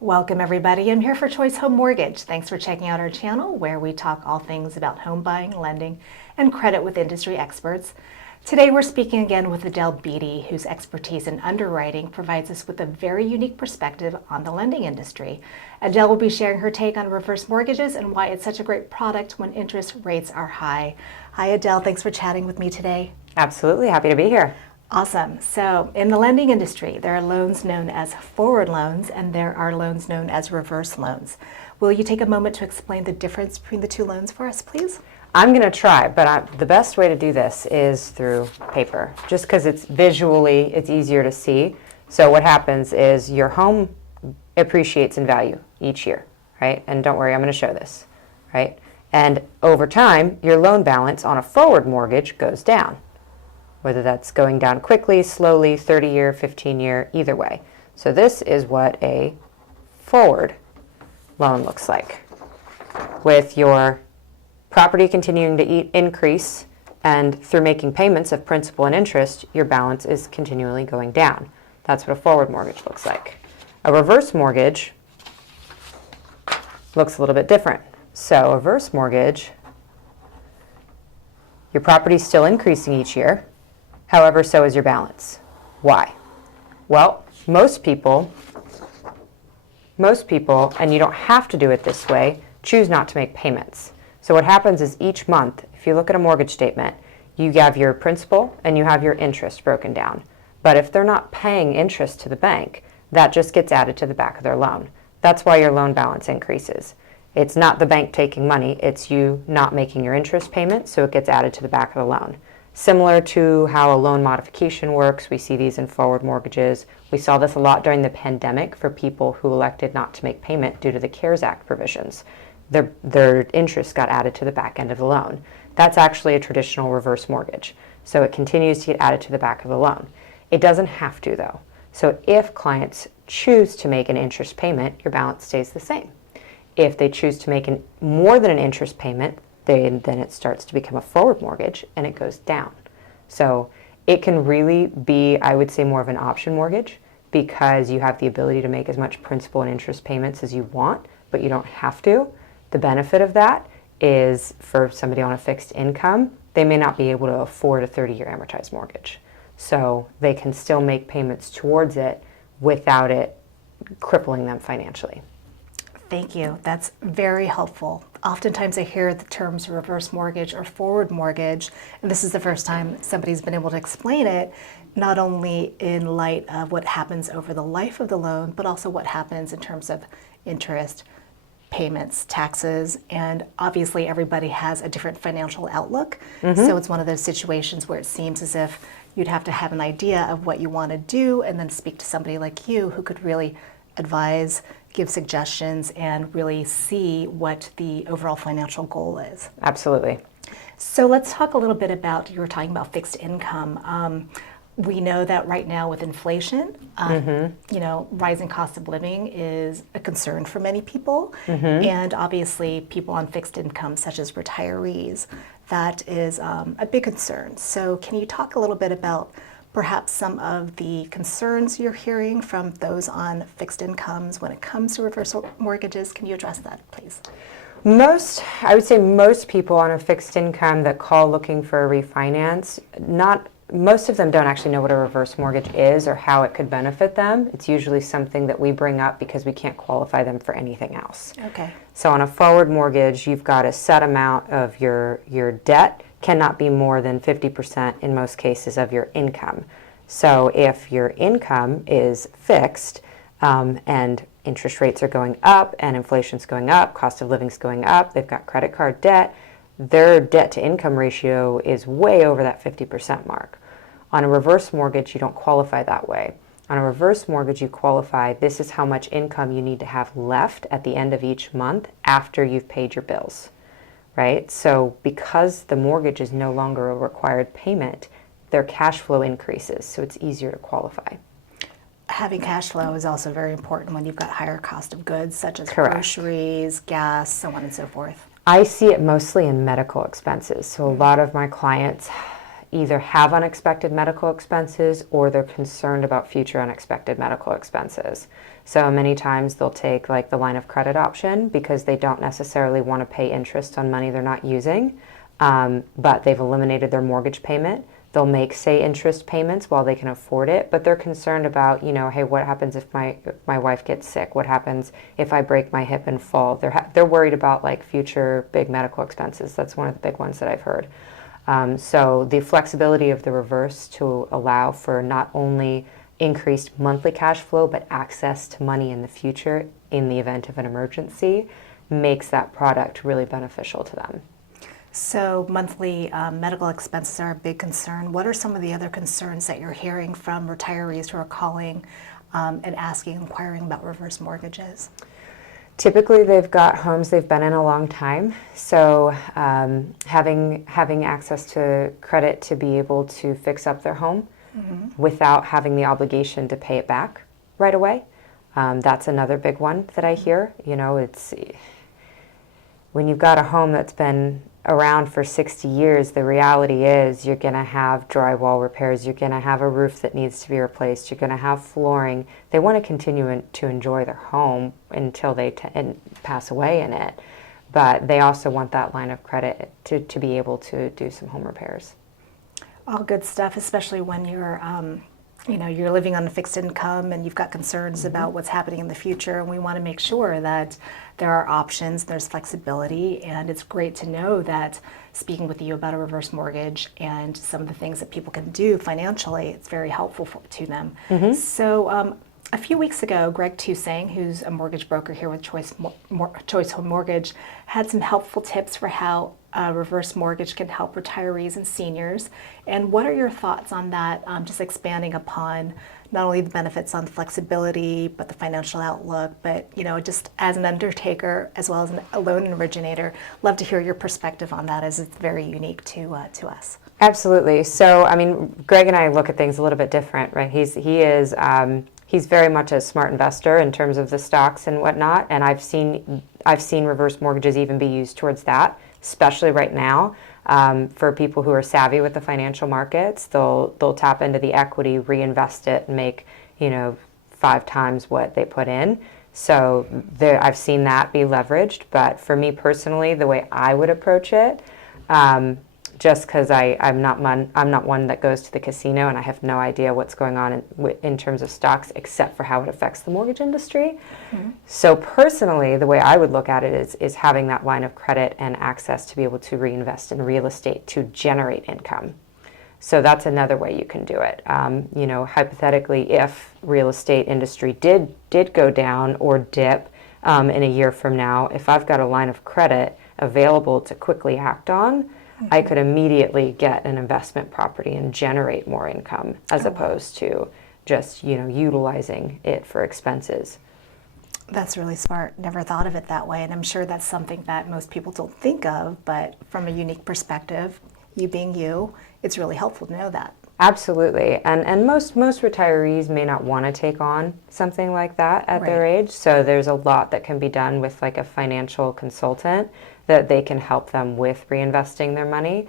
Welcome everybody. I'm here for Choice Home Mortgage. Thanks for checking out our channel where we talk all things about home buying, lending, and credit with industry experts. Today we're speaking again with Adelle Beatty, whose expertise in underwriting provides us with a very unique perspective on the lending industry. Adelle will be sharing her take on reverse mortgages and why it's such a great product when interest rates are high. Hi Adelle, thanks for chatting with me today. Absolutely, happy to be here. Awesome. So in the lending industry, there are loans known as forward loans and there are loans known as reverse loans. Will you take a moment to explain the difference between the two loans for us, please? I'm going to try, but the best way to do this is through paper, just because it's visually, it's easier to see. So what happens is your home appreciates in value each year, right? And don't worry, I'm going to show this, right? And over time, your loan balance on a forward mortgage goes down, whether that's going down quickly, slowly, 30-year, 15-year, either way. So this is what a forward loan looks like, with your property continuing to increase, and through making payments of principal and interest, your balance is continually going down. That's what a forward mortgage looks like. A reverse mortgage looks a little bit different. So a reverse mortgage, your property is still increasing each year, however, so is your balance. Why? Well, most people, and you don't have to do it this way, choose not to make payments. So what happens is each month, if you look at a mortgage statement, you have your principal and you have your interest broken down. But if they're not paying interest to the bank, that just gets added to the back of their loan. That's why your loan balance increases. It's not the bank taking money, it's you not making your interest payment, so it gets added to the back of the loan. Similar to how a loan modification works, we see these in forward mortgages. We saw this a lot during the pandemic for people who elected not to make payment due to the CARES Act provisions. Their interest got added to the back end of the loan. That's actually a traditional reverse mortgage. So it continues to get added to the back of the loan. It doesn't have to though. So if clients choose to make an interest payment, your balance stays the same. If they choose to make more than an interest payment, then it starts to become a forward mortgage and it goes down. So it can really be, I would say, more of an option mortgage because you have the ability to make as much principal and interest payments as you want, but you don't have to. The benefit of that is for somebody on a fixed income, they may not be able to afford a 30-year amortized mortgage. So they can still make payments towards it without it crippling them financially. Thank you. That's very helpful. Oftentimes I hear the terms reverse mortgage or forward mortgage, and this is the first time somebody's been able to explain it, not only in light of what happens over the life of the loan, but also what happens in terms of interest, payments, taxes, and obviously everybody has a different financial outlook. So it's one of those situations where it seems as if you'd have to have an idea of what you want to do and then speak to somebody like you who could really advise, give suggestions, and really see what the overall financial goal is. Absolutely. So let's talk a little bit about, you were talking about fixed income. We know that right now with inflation, rising cost of living is a concern for many people. And obviously people on fixed income, such as retirees, that is a big concern. So can you talk a little bit about perhaps some of the concerns you're hearing from those on fixed incomes when it comes to reverse mortgages? Can you address that, please? I would say most people on a fixed income that call looking for a refinance, most of them don't actually know what a reverse mortgage is or how it could benefit them. It's usually something that we bring up because we can't qualify them for anything else. Okay. So on a forward mortgage, you've got a set amount of your debt cannot be more than 50% in most cases of your income. So if your income is fixed and interest rates are going up and inflation's going up, cost of living's going up, they've got credit card debt, their debt to income ratio is way over that 50% mark. On a reverse mortgage, you don't qualify that way. On a reverse mortgage, you qualify, this is how much income you need to have left at the end of each month after you've paid your bills, right? So because the mortgage is no longer a required payment, their cash flow increases, so it's easier to qualify. Having cash flow is also very important when you've got higher cost of goods, such as Correct. Groceries, gas, so on and so forth. I see it mostly in medical expenses. So a lot of my clients either have unexpected medical expenses or they're concerned about future unexpected medical expenses. So many times they'll take like the line of credit option because they don't necessarily want to pay interest on money they're not using, but they've eliminated their mortgage payment. They'll make, say, interest payments while they can afford it, but they're concerned about, hey, what happens if my wife gets sick? What happens if I break my hip and fall? They're worried about like future big medical expenses. That's one of the big ones that I've heard. So the flexibility of the reverse to allow for not only increased monthly cash flow, but access to money in the future in the event of an emergency makes that product really beneficial to them. So monthly medical expenses are a big concern. What are some of the other concerns that you're hearing from retirees who are calling and inquiring about reverse mortgages? Typically, they've got homes they've been in a long time, so having access to credit to be able to fix up their home without having the obligation to pay it back right away. That's another big one that I hear. It's when you've got a home that's been around for 60 years, the reality is you're going to have drywall repairs, you're going to have a roof that needs to be replaced, you're going to have flooring. They want to continue to enjoy their home until they pass away in it, but they also want that line of credit to be able to do some home repairs. All good stuff, especially when you're living on a fixed income and you've got concerns about what's happening in the future. And we want to make sure that there are options, there's flexibility, and it's great to know that speaking with you about a reverse mortgage and some of the things that people can do financially, it's very helpful to them. So a few weeks ago, Greg Toussaint, who's a mortgage broker here with Choice Home Mortgage, had some helpful tips for how a reverse mortgage can help retirees and seniors. And what are your thoughts on that? Just expanding upon not only the benefits on flexibility, but the financial outlook, but just as an undertaker as well as a loan originator, love to hear your perspective on that, as it's very unique to us. Absolutely. So, Greg and I look at things a little bit different, right? He's very much a smart investor in terms of the stocks and whatnot, and I've seen reverse mortgages even be used towards that, especially right now. For people who are savvy with the financial markets, they'll tap into the equity, reinvest it, and make 5 times what they put in. So I've seen that be leveraged. But for me personally, the way I would approach it, just because I'm not one that goes to the casino and I have no idea what's going on in terms of stocks except for how it affects the mortgage industry. So personally, the way I would look at it is having that line of credit and access to be able to reinvest in real estate to generate income. So that's another way you can do it. Hypothetically, if real estate industry did go down or dip in a year from now, if I've got a line of credit available to quickly act on, I could immediately get an investment property and generate more income as opposed to just, utilizing it for expenses. That's really smart. Never thought of it that way. And I'm sure that's something that most people don't think of, but from a unique perspective, you being you, it's really helpful to know that. Absolutely. And most retirees may not want to take on something like that at their age. So there's a lot that can be done with like a financial consultant that they can help them with reinvesting their money,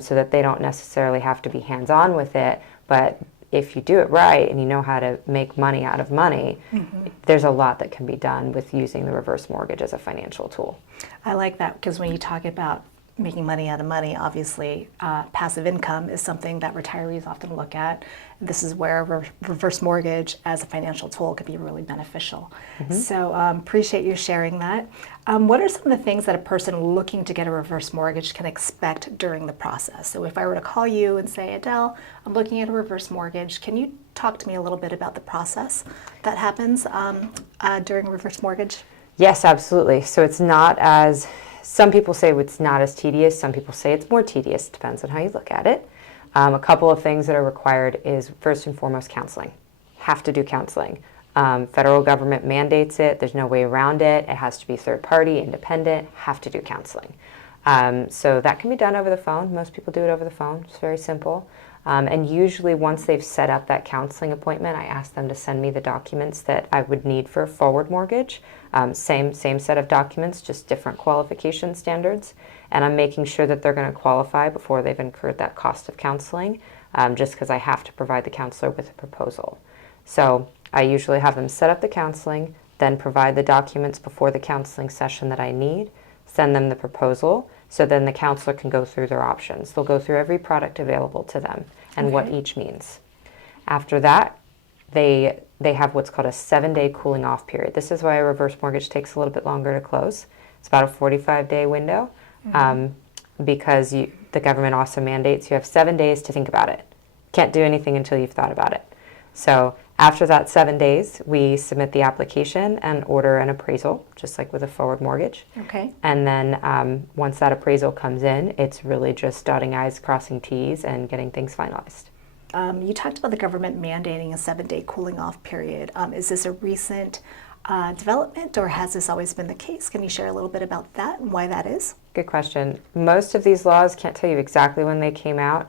so that they don't necessarily have to be hands-on with it. But if you do it right and you know how to make money out of money, there's a lot that can be done with using the reverse mortgage as a financial tool. I like that, because when you talk about making money out of money, obviously passive income is something that retirees often look at. This is where reverse mortgage as a financial tool could be really beneficial. So appreciate you sharing that. What are some of the things that a person looking to get a reverse mortgage can expect during the process? So if I were to call you and say, Adelle, I'm looking at a reverse mortgage, can you talk to me a little bit about the process that happens during a reverse mortgage? Yes, absolutely. So it's not as, some people say it's not as tedious, some people say it's more tedious, depends on how you look at it. A couple of things that are required is, first and foremost, counseling. Have to do counseling. Federal government mandates it, there's no way around it, it has to be third party, independent, have to do counseling. So that can be done over the phone. Most people do it over the phone, it's very simple. And usually once they've set up that counseling appointment, I ask them to send me the documents that I would need for a forward mortgage. Same set of documents, just different qualification standards. And I'm making sure that they're going to qualify before they've incurred that cost of counseling, just because I have to provide the counselor with a proposal. So I usually have them set up the counseling, then provide the documents before the counseling session that I need, send them the proposal, so then the counselor can go through their options. They'll go through every product available to them and what each means. After that, they have what's called a 7-day cooling off period. This is why a reverse mortgage takes a little bit longer to close. It's about a 45-day window because the government also mandates you have 7 days to think about it. Can't do anything until you've thought about it. So after that 7 days, we submit the application and order an appraisal, just like with a forward mortgage. Okay. And then once that appraisal comes in, it's really just dotting I's, crossing T's, and getting things finalized. You talked about the government mandating a 7-day cooling off period. Is this a recent development, or has this always been the case? Can you share a little bit about that and why that is? Good question. Most of these laws, can't tell you exactly when they came out.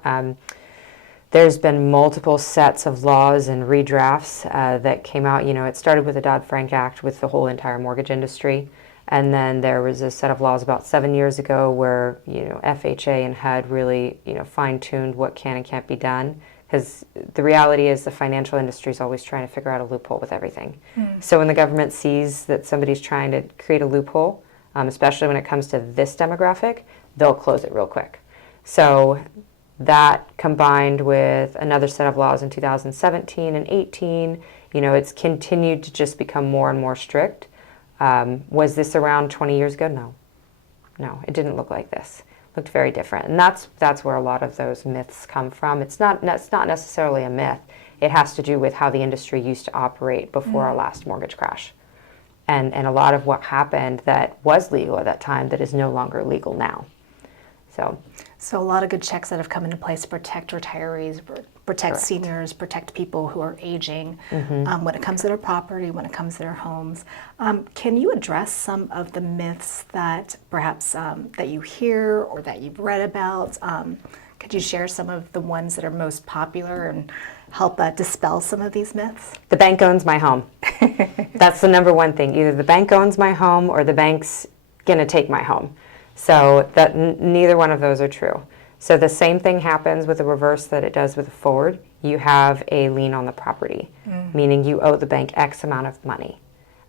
There's been multiple sets of laws and redrafts that came out. It started with the Dodd-Frank Act with the whole entire mortgage industry. And then there was a set of laws about 7 years ago where, FHA and HUD really, fine-tuned what can and can't be done. Because the reality is the financial industry is always trying to figure out a loophole with everything. So when the government sees that somebody's trying to create a loophole, especially when it comes to this demographic, they'll close it real quick. So that combined with another set of laws in 2017 and 18, it's continued to just become more and more strict. Was this around 20 years ago? No, it didn't look like this. It looked very different. And that's where a lot of those myths come from. It's not necessarily a myth. It has to do with how the industry used to operate before our last mortgage crash. And a lot of what happened that was legal at that time that is no longer legal now. So a lot of good checks that have come into place to protect retirees, protect Correct. seniors, protect people who are aging when it comes to their property, when it comes to their homes. Can you address some of the myths that perhaps that you hear or that you've read about? Could you share some of the ones that are most popular and help dispel some of these myths? The bank owns my home. That's the number one thing. Either the bank owns my home or the bank's going to take my home. So that neither one of those are true. So the same thing happens with a reverse that it does with a forward. You have a lien on the property, meaning you owe the bank X amount of money.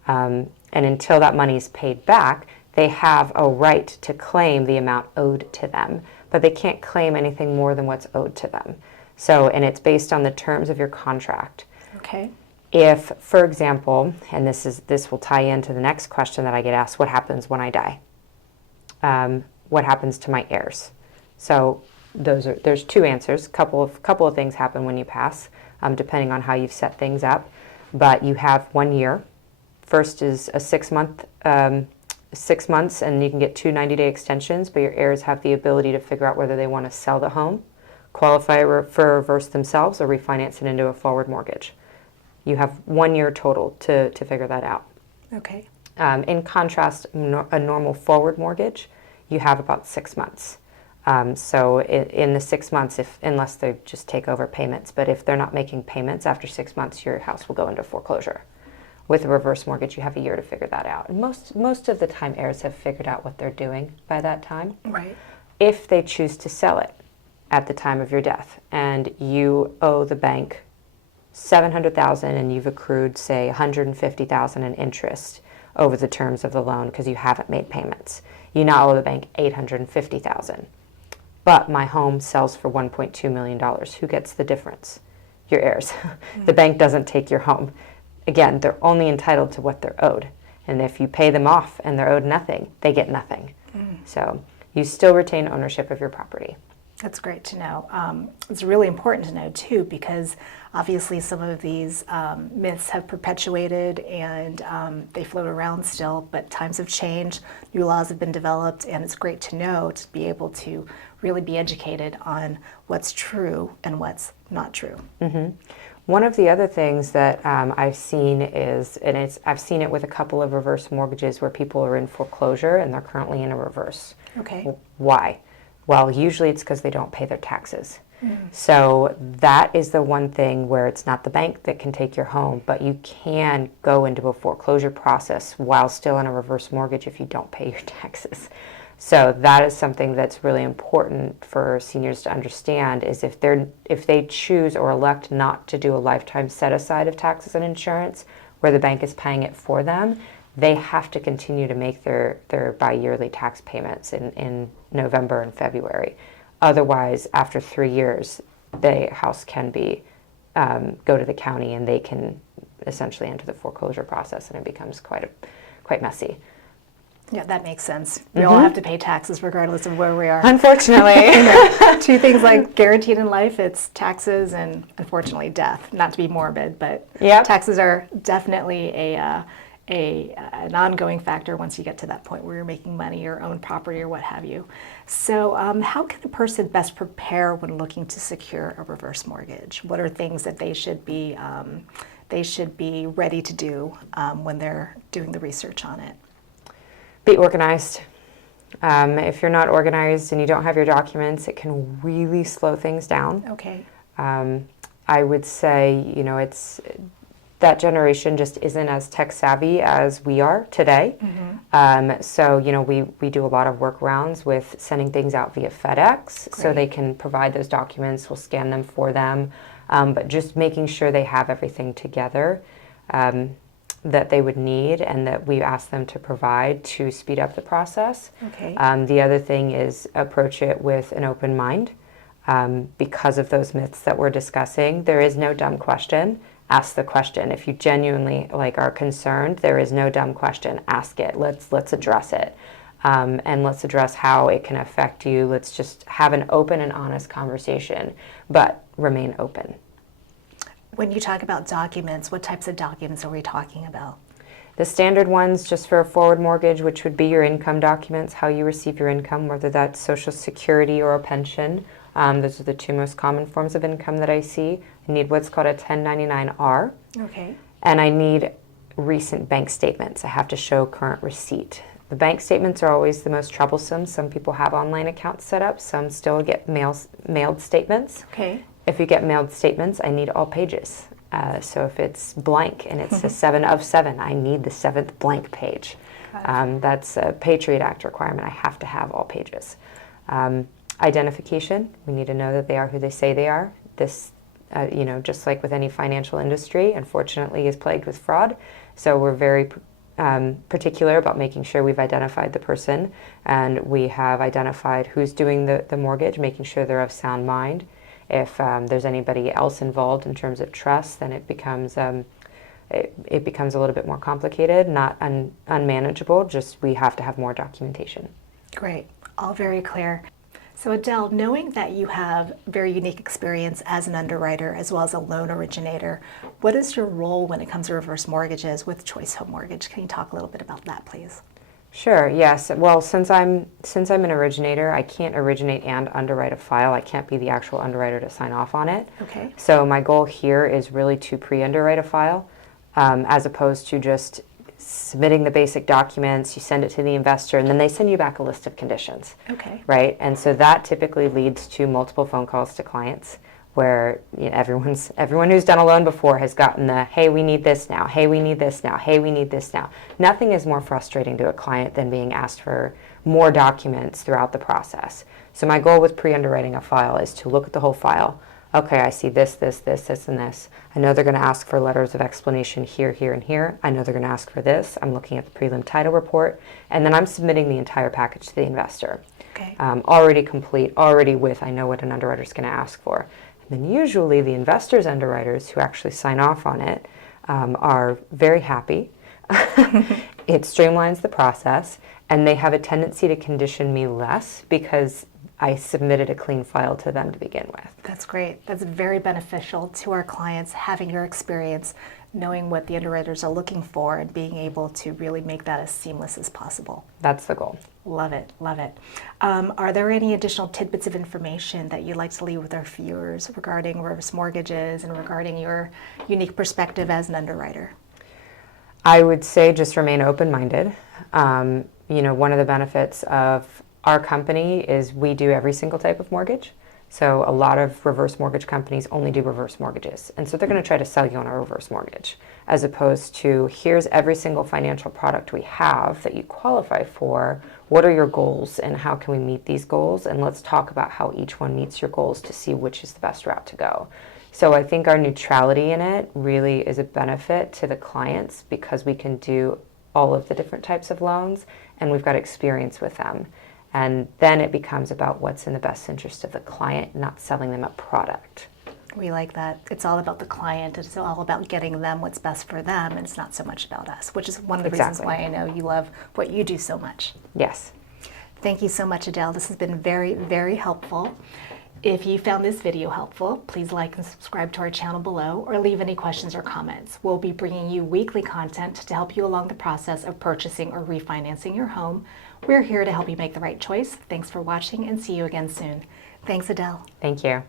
And until that money is paid back, they have a right to claim the amount owed to them, but they can't claim anything more than what's owed to them. So, and it's based on the terms of your contract. Okay. If, for example, and this will tie into the next question that I get asked, what happens when I die? What happens to my heirs? So there's two answers. Couple of things happen when you pass, depending on how you've set things up. But you have 1 year. First is a 6 months, and you can get 2 90-day extensions. But your heirs have the ability to figure out whether they want to sell the home, qualify for a reverse themselves, or refinance it into a forward mortgage. You have 1 year total to figure that out. Okay. In contrast, a normal forward mortgage, you have about 6 months. So in the 6 months, unless they just take over payments, but if they're not making payments after 6 months, your house will go into foreclosure. With a reverse mortgage, you have a year to figure that out. And most of the time, heirs have figured out what they're doing by that time. Right. If they choose to sell it at the time of your death, and you owe the bank $700,000 and you've accrued, say, $150,000 in interest over the terms of the loan because you haven't made payments. You now owe the bank $850,000. But my home sells for $1.2 million. Who gets the difference? Your heirs. The bank doesn't take your home. Again, they're only entitled to what they're owed. And if you pay them off and they're owed nothing, they get nothing. So you still retain ownership of your property. That's great to know. It's really important to know, too, because obviously some of these myths have perpetuated and they float around still, but times have changed, new laws have been developed, and it's great to know to be able to really be educated on what's true and what's not true. One of the other things that I've seen is, and I've seen it with a couple of reverse mortgages where people are in foreclosure and they're currently in a reverse. Okay. Why? Well, usually it's because they don't pay their taxes. So that is the one thing where it's not the bank that can take your home, but you can go into a foreclosure process while still in a reverse mortgage if you don't pay your taxes. So that is something that's really important for seniors to understand, is if they choose or elect not to do a lifetime set aside of taxes and insurance where the bank is paying it for them, they have to continue to make their bi-yearly tax payments in November and February. Otherwise, after 3 years, the house can be go to the county and they can essentially enter the foreclosure process, and it becomes quite messy. Yeah, that makes sense. We all have to pay taxes regardless of where we are. Unfortunately. Two things like guaranteed in life, it's taxes and unfortunately death. Not to be morbid, but taxes are definitely an ongoing factor once you get to that point where you're making money, your own property or what have you. So how can a person best prepare when looking to secure a reverse mortgage? What are things that they should be ready to do when they're doing the research on it? Be organized. If you're not organized and you don't have your documents, it can really slow things down. Okay. I would say, it's that generation just isn't as tech savvy as we are today. So, we do a lot of workarounds with sending things out via FedEx so they can provide those documents. We'll scan them for them, but just making sure they have everything together that they would need and that we ask them to provide to speed up the process. Okay. The other thing is approach it with an open mind. Because of those myths that we're discussing, there is no dumb question. Ask the question. If you genuinely are concerned, there is no dumb question. Ask it. Let's address it. And let's address how it can affect you. Let's just have an open and honest conversation, but remain open. When you talk about documents, what types of documents are we talking about? The standard ones just for a forward mortgage, which would be your income documents, how you receive your income, whether that's Social Security or a pension. Those are the two most common forms of income that I see. I need what's called a 1099-R. Okay. And I need recent bank statements. I have to show current receipt. The bank statements are always the most troublesome. Some people have online accounts set up. Some still get mailed statements. Okay. If you get mailed statements, I need all pages. So if it's blank and it's a 7 of 7, I need the 7th blank page. That's a Patriot Act requirement. I have to have all pages. Identification, we need to know that they are who they say they are. This, just like with any financial industry, unfortunately is plagued with fraud. So we're very particular about making sure we've identified the person and we have identified who's doing the mortgage, making sure they're of sound mind. If there's anybody else involved in terms of trust, then it becomes it becomes a little bit more complicated, not unmanageable. Just we have to have more documentation. Great, all very clear. So Adelle, knowing that you have very unique experience as an underwriter as well as a loan originator, what is your role when it comes to reverse mortgages with Choice Home Mortgage? Can you talk a little bit about that, please? Sure, yes. Well, since I'm an originator, I can't originate and underwrite a file. I can't be the actual underwriter to sign off on it. Okay. So my goal here is really to pre-underwrite a file as opposed to just submitting the basic documents. You send it to the investor and then they send you back a list of conditions. Okay. Right? And so that typically leads to multiple phone calls to clients where everyone who's done a loan before has gotten the, hey, we need this now, hey, we need this now, hey, we need this now. Nothing is more frustrating to a client than being asked for more documents throughout the process. So my goal with pre-underwriting a file is to look at the whole file. Okay, I see this, and this. I know they're going to ask for letters of explanation here, here, and here. I know they're going to ask for this. I'm looking at the prelim title report, and then I'm submitting the entire package to the investor. Okay. Already complete, already with, I know what an underwriter is going to ask for. And then usually the investors' underwriters who actually sign off on it are very happy. It streamlines the process, and they have a tendency to condition me less because I submitted a clean file to them to begin with. That's great. That's very beneficial to our clients, having your experience, knowing what the underwriters are looking for, and being able to really make that as seamless as possible. That's the goal. Love it, love it. Are there any additional tidbits of information that you'd like to leave with our viewers regarding reverse mortgages and regarding your unique perspective as an underwriter? I would say just remain open-minded. One of the benefits of our company is we do every single type of mortgage. So a lot of reverse mortgage companies only do reverse mortgages. And so they're going to try to sell you on a reverse mortgage, as opposed to here's every single financial product we have that you qualify for. What are your goals and how can we meet these goals? And let's talk about how each one meets your goals to see which is the best route to go. So I think our neutrality in it really is a benefit to the clients because we can do all of the different types of loans and we've got experience with them. And then it becomes about what's in the best interest of the client, not selling them a product. We like that. It's all about the client. It's all about getting them what's best for them. And it's not so much about us, which is one of the reasons why I know you love what you do so much. Yes. Thank you so much, Adelle. This has been very, very helpful. If you found this video helpful, please like and subscribe to our channel below or leave any questions or comments. We'll be bringing you weekly content to help you along the process of purchasing or refinancing your home. We're here to help you make the right choice. Thanks for watching and see you again soon. Thanks, Adelle. Thank you.